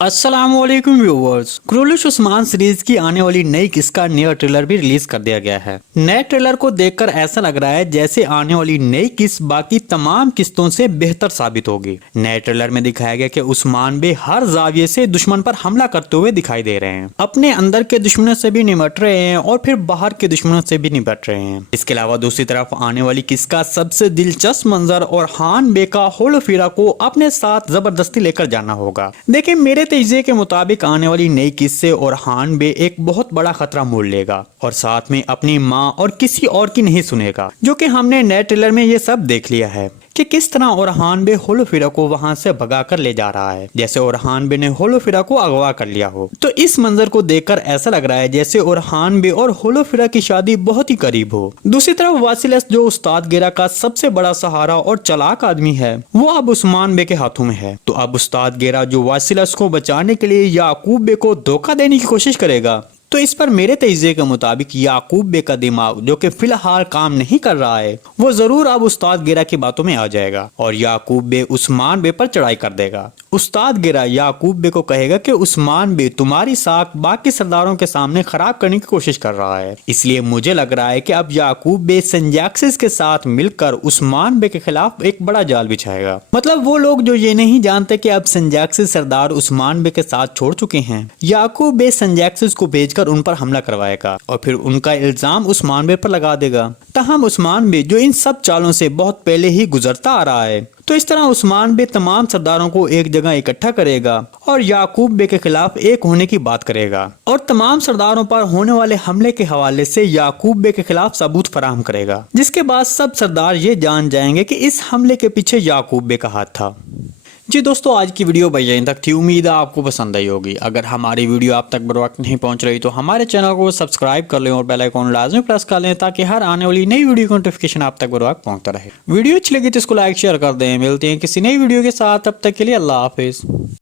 अस्सलाम वालेकुम viewers. क्रूलिश Usman series की आने वाली नई किस्त का नया ट्रेलर भी रिलीज कर दिया गया है। नए ट्रेलर को देखकर ऐसा लग रहा है जैसे आने वाली नई किस्त बाकी तमाम किस्तों से बेहतर साबित होगी। नए ट्रेलर में दिखाया गया कि उस्मान बे हर जाविये से दुश्मन पर हमला करते हुए दिखाई दे रहे हैं, अपने अंदर के दुश्मनों से भी निपट रहे हैं और फिर बाहर के दुश्मनों से भी निपट रहे हैं। इसके अलावा दूसरी तरफ आने वाली किस्त का सबसे दिलचस्प मंजर और हान बे का होलोफिरा को अपने साथ जबरदस्ती लेकर जाना होगा। देखिए, मेरे तजज़िये के मुताबिक आने वाली नई किस्त से ओरहान बे एक बहुत बड़ा खतरा मोल लेगा और साथ में अपनी माँ और किसी और की नहीं सुनेगा, जो कि हमने नए ट्रेलर में ये सब देख लिया है कि किस तरह ओरहान बे होलोफिरा को वहां से भगा कर ले जा रहा है, जैसे ओरहान बे ने होलोफिरा को अगवा कर लिया हो। तो इस मंजर को देखकर ऐसा लग रहा है जैसे ओरहान बे और होलोफिरा की शादी बहुत ही करीब हो। दूसरी तरफ वासिलस, जो उस्ताद गेरा का सबसे बड़ा सहारा और चालाक आदमी है, वो अब उस्मान बे के हाथों में है। तो अब उस्ताद गेरा जो वासिलस को बचाने के लिए याकूब बे को धोखा देने की कोशिश करेगा। तो इस पर मेरे तजज़िये के मुताबिक याकूब बे का दिमाग, जो कि फिलहाल काम नहीं कर रहा है, वो जरूर अब उस्ताद गेरा की बातों में आ जाएगा और याकूब बे उस्मान बे पर चढ़ाई कर देगा। उस्ताद गेरा याकूब बे को कहेगा कि उस्मान बे तुम्हारी साख बाकी सरदारों के सामने खराब करने की कोशिश कर रहा है, इसलिए मुझे लग रहा है कि अब याकूब बे सेंजैक्सिस के साथ मिलकर उस्मान बे के खिलाफ एक बड़ा जाल बिछाएगा। मतलब वो लोग जो ये नहीं जानते कि अब सेंजैक्सिस सरदार उस्मान बे के साथ छोड़ चुके हैं, याकूब बे सेंजैक्सिस को भेज उन पर हमला करवाएगा और फिर उनका इल्जाम उस्मान बे पर लगा देगा। तहम उस्मान बे, जो इन सब चालों से बहुत पहले ही गुजरता आ रहा है, तो इस तरह उस्मान बे तमाम सरदारों को एक जगह इकट्ठा करेगा और याकूब बे के खिलाफ एक होने की बात करेगा और तमाम सरदारों पर होने वाले हमले के हवाले से याकूब बे के खिलाफ सबूत फराहम करेगा, जिसके बाद सब सरदार ये जान जाएंगे कि इस हमले के पीछे याकूब बे का हाथ था। जी दोस्तों, आज की वीडियो बस यहीं तक थी। उम्मीद है आपको पसंद आई होगी। अगर हमारी वीडियो आप तक बर वक्त नहीं पहुंच रही तो हमारे चैनल को सब्सक्राइब कर लें और बेल आइकॉन लाजमी प्रेस कर लें ताकि हर आने वाली नई वीडियो की नोटिफिकेशन आप तक बर वक्त पहुंचता रहे। वीडियो अच्छी लगी तो इसको लाइक शेयर कर दें। मिलते हैं किसी नई वीडियो के साथ, तब तक के लिए अल्लाह हाफिज़।